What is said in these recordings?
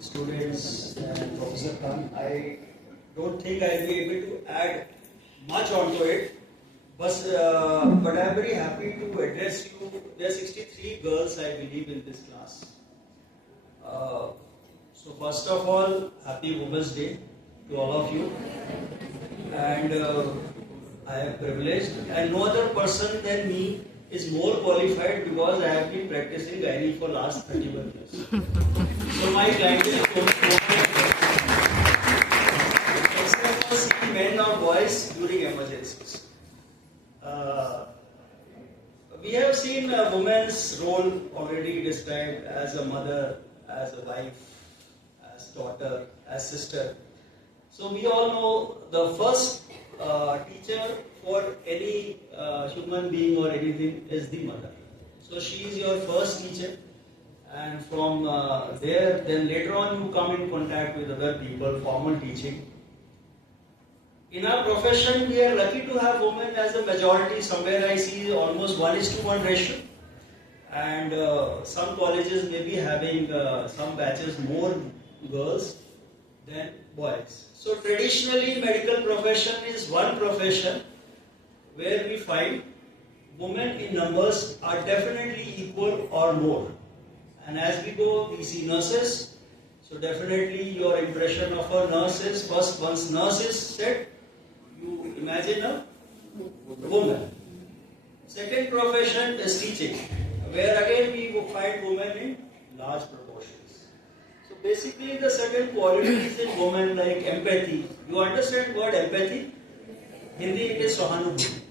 students and Professor Khan. I don't think I'll be able to add much onto it, but I'm very happy to address you. There are 63 girls, I believe, in this class. So first of all, happy Women's Day to all of you. And I am privileged, and no other person than me is more qualified because I have been practicing gynae for last 31 years. So my client is except for seeing men or boys during emergencies. We have seen a woman's role already described as a mother, as a wife, as daughter, as sister. So we all know the first teacher for any human being or anything is the mother. So she is your first teacher, and from there, then later on you come in contact with other people, formal teaching. In our profession, we are lucky to have women as a majority. Somewhere I see almost 1:1 ratio, and some colleges may be having some batches more girls than boys. So traditionally, medical profession is one profession where we find women in numbers are definitely equal or more. And as we go, we see nurses. So definitely your impression of a nurse is, first once nurse is said, you imagine a woman. Second profession is teaching, where again we will find women in large proportions. So basically the certain qualities in women like empathy. You understand word empathy? Hindi it is sahanubhuti.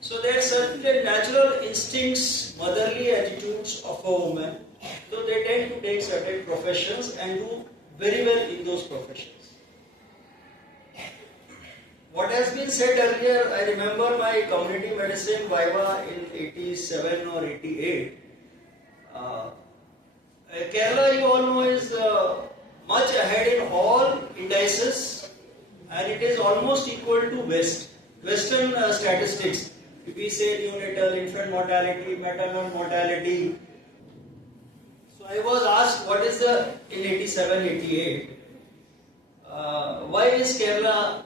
So there are certain natural instincts, motherly attitudes of a woman. So they tend to take certain professions and do very well in those professions. What has been said earlier, I remember my community medicine Viva in 87 or 88. Kerala, you all know, is much ahead in all indices, and it is almost equal to Western statistics. If we say neonatal, infant mortality, maternal mortality. So I was asked, what is the, in 87, 88, why is Kerala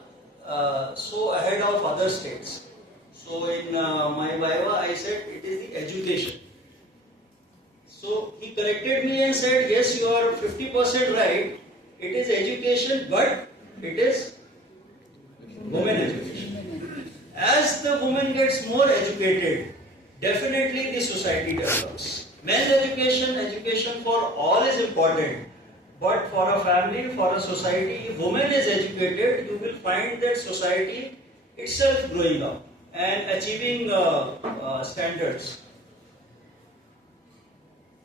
so ahead of other states? So in my Viva, I said it is the education. So he corrected me and said, yes, you are 50% right. It is education, but it is women education. As the woman gets more educated, definitely the society develops. Men's education, education for all is important. But for a family, for a society, if woman is educated, you will find that society itself growing up and achieving standards.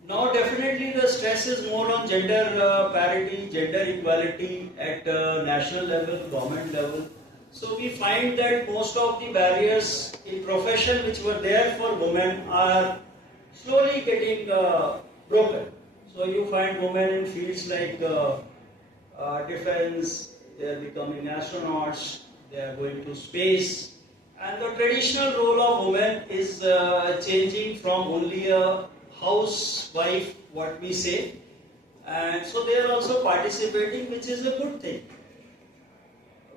Now definitely the stress is more on gender parity, gender equality at national level, government level. So we find that most of the barriers in profession which were there for women are slowly getting broken. So you find women in fields like defense, they are becoming astronauts, they are going to space. And the traditional role of women is changing from only a housewife, what we say, and so they are also participating, which is a good thing.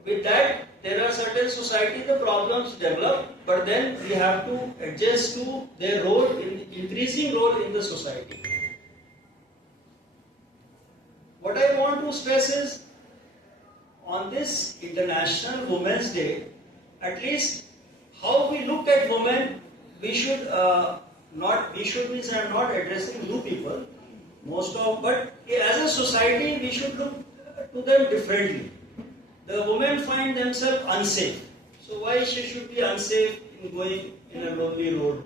With that, there are certain society the problems develop, but then we have to adjust to their role, increasing role in the society. What I want to stress is, on this International Women's Day, at least how we look at women, we should means I am not addressing you people, but as a society we should look to them differently. The women find themselves unsafe. So why she should be unsafe in going in a lonely road?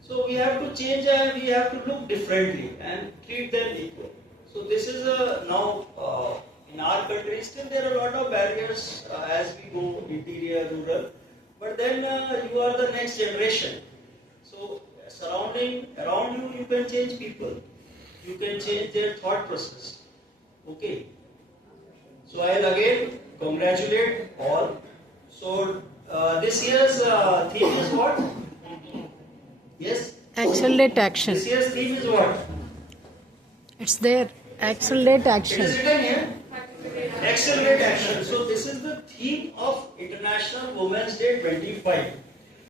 So we have to change and we have to look differently and treat them equal. So this is now in our country still there are a lot of barriers as we go interior, rural. But then you are the next generation. So surrounding around you, you can change people. You can change their thought process. Okay. So I'll again congratulate all. So this year's theme is what? Yes? Accelerate action. This year's theme is what? It's there. Accelerate It action. is written here. Accelerate action. So this is the theme of International Women's Day 25.